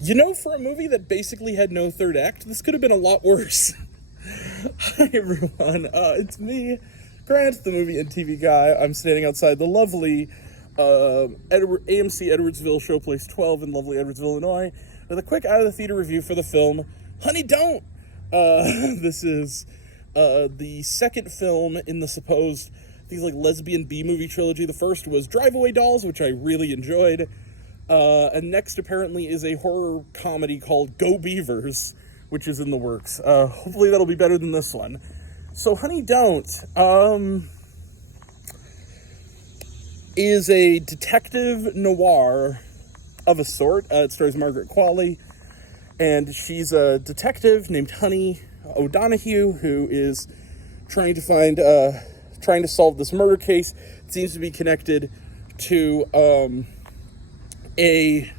You know, for a movie that basically had no third act, this could have been a lot worse. Hi, everyone. It's me, Grant, the movie and TV guy. I'm standing outside the lovely AMC Edwardsville Showplace 12 in lovely Edwardsville, Illinois, with a quick out-of-the-theater review for the film Honey, Don't! This is the second film in the supposed lesbian B-movie trilogy. The first was Drive Away Dolls, which I really enjoyed. And next, apparently, is a horror comedy called Go Beavers, which is in the works. Hopefully that'll be better than this one. So, Honey, Don't! Is a detective noir of a sort. It stars Margaret Qualley, and she's a detective named Honey O'Donoghue who is trying to solve this murder case. It seems to be connected to a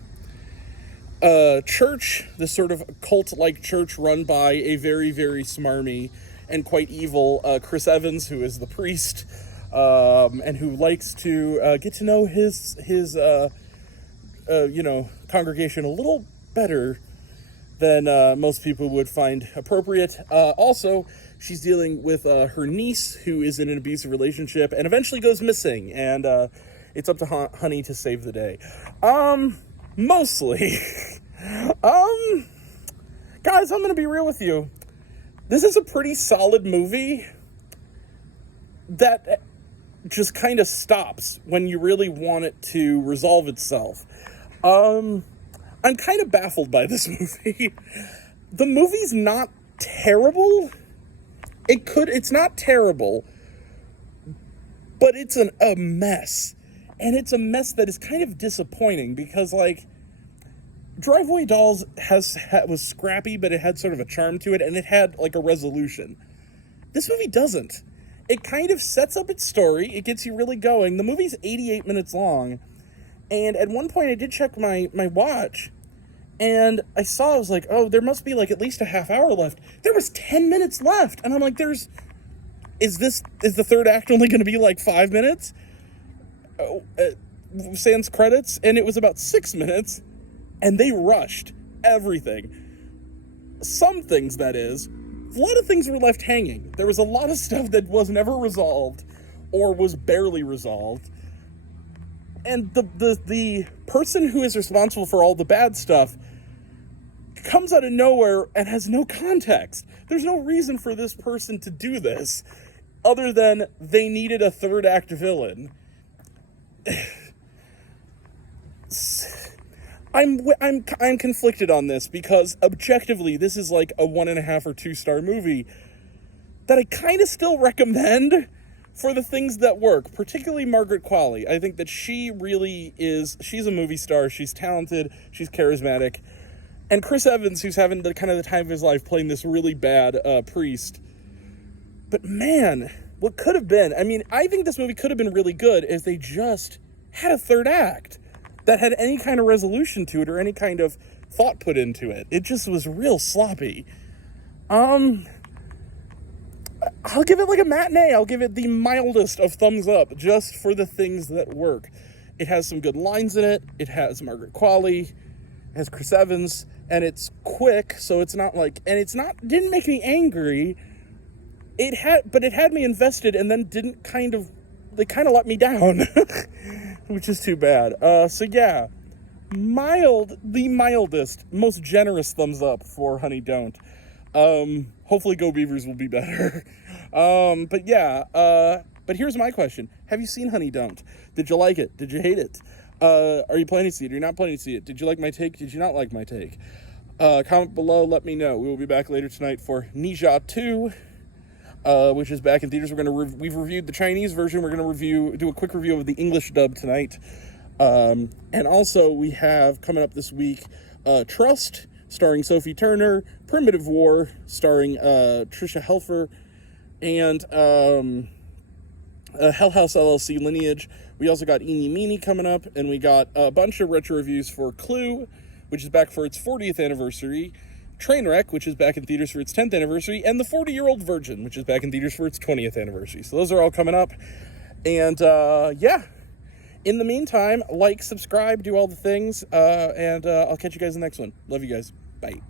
church, this sort of cult-like church run by a very, very smarmy and quite evil Chris Evans, who is the priest, and who likes to get to know his congregation a little better than most people would find appropriate. Also, she's dealing with her niece, who is in an abusive relationship and eventually goes missing, and it's up to Honey to save the day. Mostly. Guys, I'm gonna be real with you. This is a pretty solid movie that just kind of stops when you really want it to resolve itself. I'm kind of baffled by this movie. The movie's not terrible. It's not terrible, but it's a mess. And it's a mess that is kind of disappointing because, Drive Away Dolls was scrappy, but it had sort of a charm to it, and it had, a resolution. This movie doesn't. It kind of sets up its story. It gets you really going. The movie's 88 minutes long, and at one point I did check my watch, and I was like, oh, there must be, at least a half hour left. There was 10 minutes left, and I'm like, is the third act only going to be, 5 minutes? Sans credits, and it was about 6 minutes, and they rushed everything. Some things, that is. A lot of things were left hanging. There was a lot of stuff that was never resolved, or was barely resolved, and the person who is responsible for all the bad stuff comes out of nowhere and has no context. There's no reason for this person to do this, other than they needed a third act villain. I'm conflicted on this because objectively this is a 1.5 or 2 star movie that I kind of still recommend for the things that work, particularly Margaret Qualley. I think that she's a movie star, she's talented, she's charismatic, and Chris Evans, who's having the time of his life playing this really bad priest. But man, what could have been? I mean, I think this movie could have been really good if they just had a third act that had any kind of resolution to it or any kind of thought put into it. It just was real sloppy. I'll give it a matinee. I'll give it the mildest of thumbs up just for the things that work. It has some good lines in it. It has Margaret Qualley, it has Chris Evans, and it's quick, so it's not didn't make me angry. But it had me invested, and then they kind of let me down, which is too bad. So yeah, the mildest, most generous thumbs up for Honey, Don't. Hopefully Go Beavers will be better. But here's my question. Have you seen Honey, Don't? Did you like it? Did you hate it? Are you planning to see it? Are you not planning to see it? Did you like my take? Did you not like my take? Comment below, let me know. We will be back later tonight for Ne Zha 2. Which is back in theaters. We've reviewed the Chinese version. We're gonna do a quick review of the English dub tonight. And also we have coming up this week, Trust, starring Sophie Turner, Primitive War, starring Tricia Helfer, and Hell House LLC Lineage. We also got Eeny Meeny coming up, and we got a bunch of retro reviews for Clue, which is back for its 40th anniversary. Trainwreck, which is back in theaters for its 10th anniversary, and The 40-Year-Old Virgin, which is back in theaters for its 20th anniversary. So those are all coming up. And, In the meantime, like, subscribe, do all the things, and I'll catch you guys in the next one. Love you guys. Bye.